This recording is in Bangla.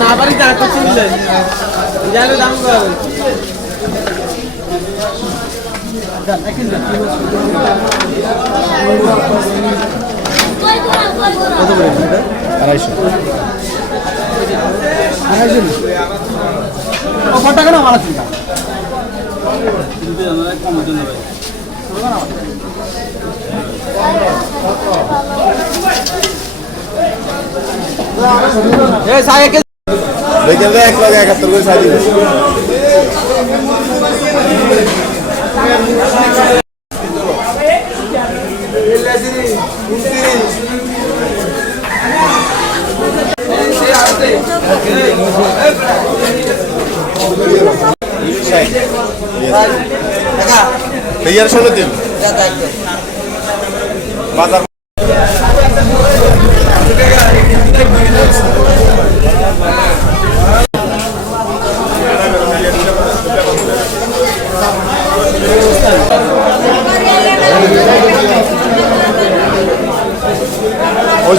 না আবারই দাঁড় করছি নিলে জানে দাম কবে আড়াইশো। কত টাকা না মারা চিন্তা দেখেন এক লাখ একাত্তর করে সাইজ ভাইয়ার ষোলো দিন। বাজার ওই